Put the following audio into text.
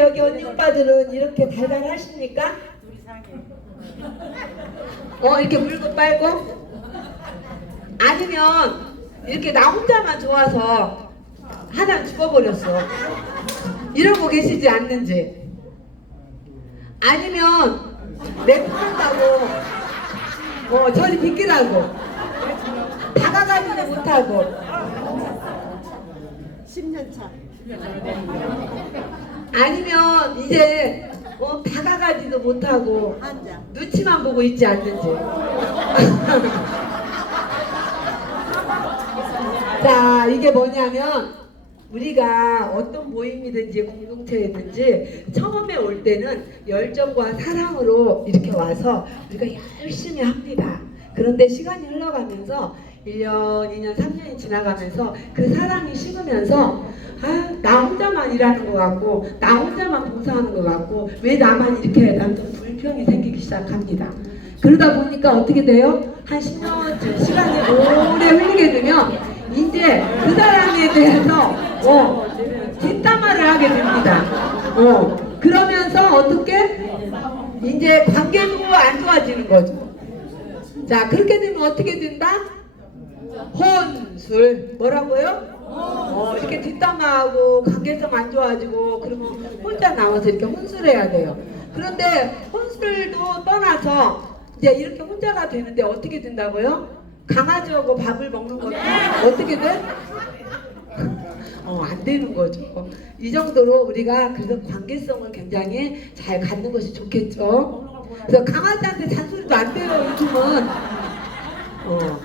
여기 언니 오빠들은 이렇게 달달하십니까? 어 이렇게 물고 빨고? 아니면 이렇게 나 혼자만 좋아서 하나 죽어버렸어. 이러고 계시지 않는지. 아니면 내 편한다고 어 저리 비키라고. 다가가지도 못하고 10년 차. 아니면 이제 어, 다가가지도 못하고 한자. 눈치만 보고 있지 않는지. 자, 이게 뭐냐면 우리가 어떤 모임이든지 공동체이든지 처음에 올 때는 열정과 사랑으로 이렇게 와서 우리가 열심히 합니다. 그런데 시간이 흘러가면서 1년, 2년, 3년이 지나가면서 그 사랑이 식으면서 아, 나 혼자만 일하는 것 같고 나 혼자만 봉사하는 것 같고 왜 나만 이렇게 남좀 불평이 생기기 시작합니다. 그러다 보니까 어떻게 돼요? 한 10년쯤 시간이 오래 흘리게 되면 이제 그 사람에 대해서 어, 뒷담화를 하게 됩니다. 어, 그러면서 어떻게? 이제 관계도 안 좋아지는 거죠. 자, 그렇게 되면 어떻게 된다? 혼술. 뭐라고요? 어, 이렇게 뒷담화하고 관계성 안 좋아지고 그러면 혼자 나와서 이렇게 혼술해야 돼요. 그런데 혼술도 떠나서 이제 이렇게 혼자가 되는데 어떻게 된다고요? 강아지하고 밥을 먹는 것도 어떻게 돼? 어, 안 되는 거죠. 이 정도로 우리가 그래서 관계성을 굉장히 잘 갖는 것이 좋겠죠. 그래서 강아지한테 잔소리도 안 돼요, 요즘은. 어.